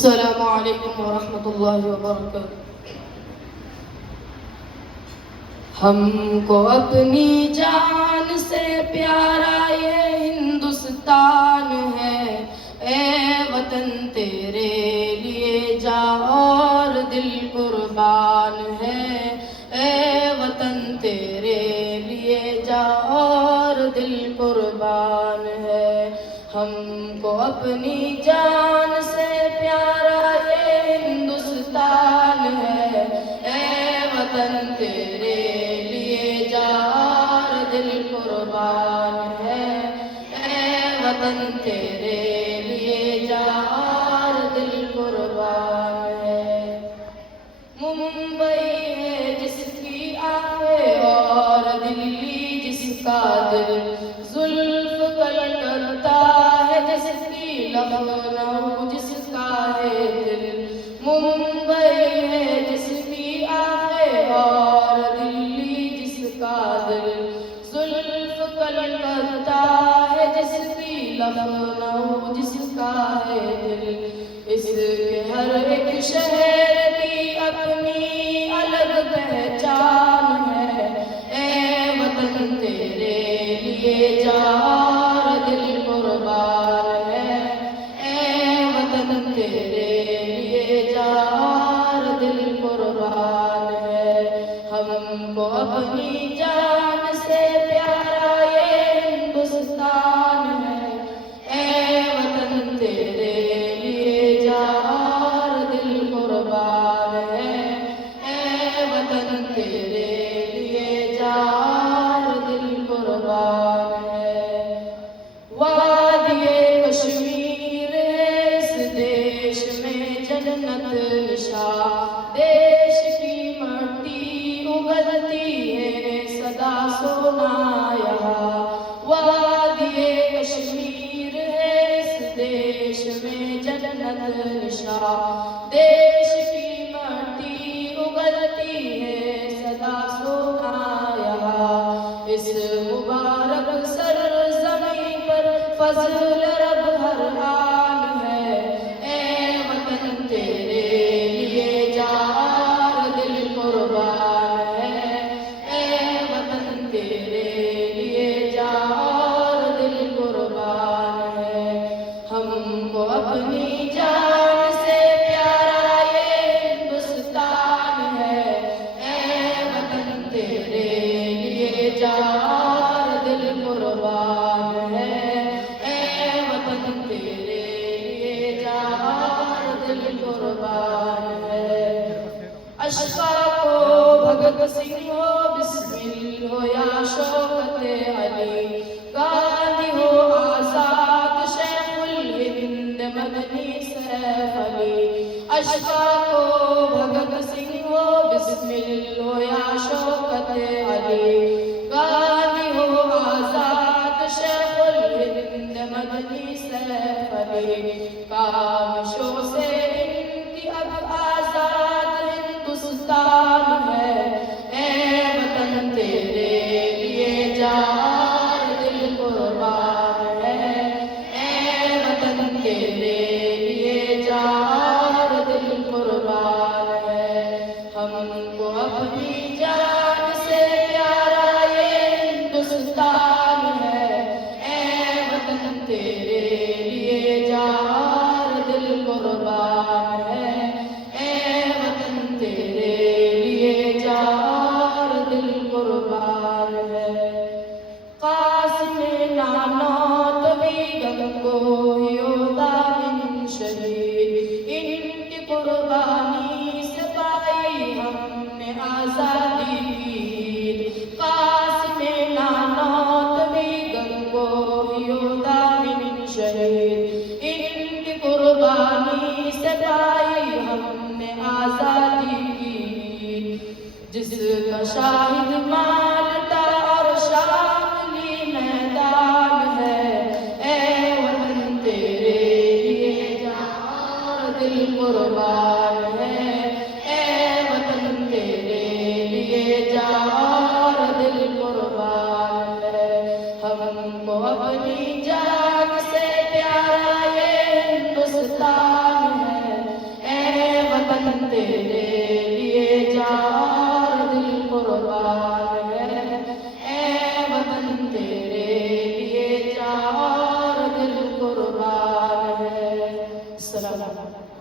السلام علیکم ورحمۃ اللہ وبرکاتہ۔ ہم کو اپنی جان سے پیارا یہ ہندوستان ہے، اے وطن تیرے لیے جاں اور دل قربان ہے، اے وطن تیرے لیے جاں اور دل قربان ہے۔ ہم کو اپنی جان سے پیارا یہ ہندوستان ہے، اے وطن تیرے لیے جاں اور دل قربان ہے، اے وطن تیرے لیے جاں اور دل قربان ہے۔ ممبئی ہے جس کی آہیں اور دلی جس کا دل، زلف کلکتہ ہے جس کی لکھنؤ جس کا ہے دل، ممبئی ہے جس کی آہیں اور دلی جس کا دل، زلف کلکتہ ہے جس کی لکھنؤ جس کا ہے دل۔ اس کے ہر ایک شہر کی اپنی الگ پہچان ہے، اے وطن تیرے لیے جاں اور دل قربان ہے، اے وطن تیرے لیے جاں اور دل قربان ہے۔ ہم کو اپنی جان سے پیارا یہ ہندوستان ہے، اے وطن تیرے لیے جاں اور دل قربان ہے، اے وطن تیرے لیے جاں اور دل قربان ہے۔ وادی کشمیر ہے اس دیش میں جنت نشاں، دیش کی مٹی اگلتی ہے سدا سونا یہاں۔ وادی کشمیر ہے اس دیش میں جنت نشاں، دیش کی مٹی اگلتی ہے سدا سونا یہاں۔ اس مبارک سرزمین پر فضل رب ہر آن ہے، اے وطن تیرے لیے جاں اور دل قربان ہے، اے وطن تیرے لیے جاں اور دل قربان ہے۔ ہم کو اپنی جان سے پیارا یہ ہندوستان ہے، اے وطن تیرے لیے جاں اور دل قربان ہے، اے وطن تیرے لیے جاں اور دل قربان ہے۔ اشفاق ہو بھگت سنگھ ہو بسمل ہو یا شوکت علی، گاندھی ہو آزاد شیخ الہند مدنی سیف علی۔ اشفاق ہو بھگت سنگھ ہو بسمل ہو یا شوکت علی، گاندھی ہو آزاد شیخ الہند مدنی سیف علی۔ کامشوں سے ان کی اب آزاد ہندوستان ہے، اے وطن تیرے لیے جاں اور دل قربان ہے، اے وطن تیرے لیے جاں اور دل قربان ہے۔ ہم کو اپنی جان سے پیارا یہ ہندوستان ہے، اے وطن تیرے لیے جاں اور دل قربان ہے، اے وطن تیرے لیے جاں اور دل قربان ہے۔ قاسم نانوت بھی گنگوہیوں دامن شہید، ان کی قربانی سے پائی ہم نے آزادی کی۔ قاسم نانوت بھی گنگوہیوں دامن شہید، ان کی قربانی سے پائی ہم نے آزادی کی۔ جس کا شاہد مالٹا اور شاملی میدان ہے، اے وطن تیرے لیے جاں اور دل قربان ہے، اے وطن تیرے لیے جاں اور دل قربان ہے۔ ہم کو اپنی جان سے پیارا یہ ہندوستان ہے، وسلم